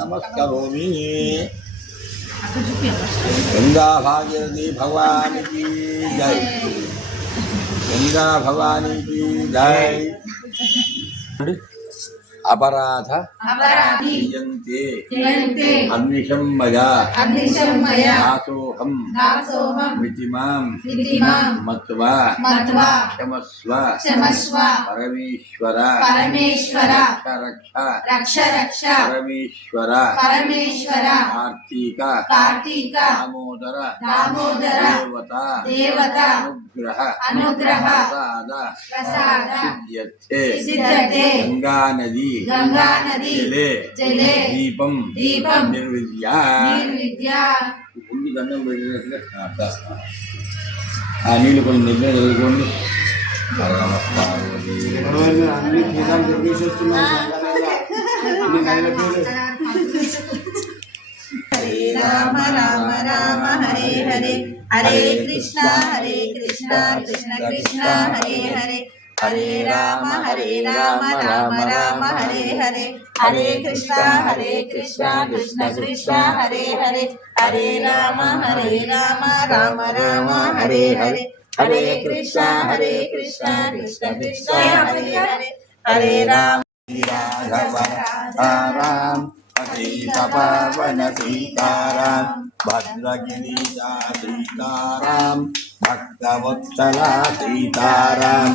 नमस्करोमि। गंगा भागीरथी भवानी की जय। गंगा भवानी की जय। अपराध क्रियन्ते अन्निशं मया दासोऽहं मितिमां मत्वा क्षमस्व परमेश्वर रक्ष परमेश्वर कार्तिक दामोदर देवता अनुग्रह प्रसाद सिद्ध्यते गंगा नदी जले दीपं निर्विद्या నీళ్ళు కొన్ని నిర్ణయం చదువుకోండి. हरे राम राम राम हरे हरे हरे कृष्णा कृष्ण कृष्ण हरे हरे हरे राम राम राम हरे हरे हरे कृष्णा कृष्ण कृष्ण हरे हरे हरे राम राम राम हरे हरे हरे कृष्णा कृष्ण कृष्ण हरे हरे हरे राम राम अतीत पावन सीताराम भद्रगिरिजा सीताराम भक्तवत्सला सीताराम।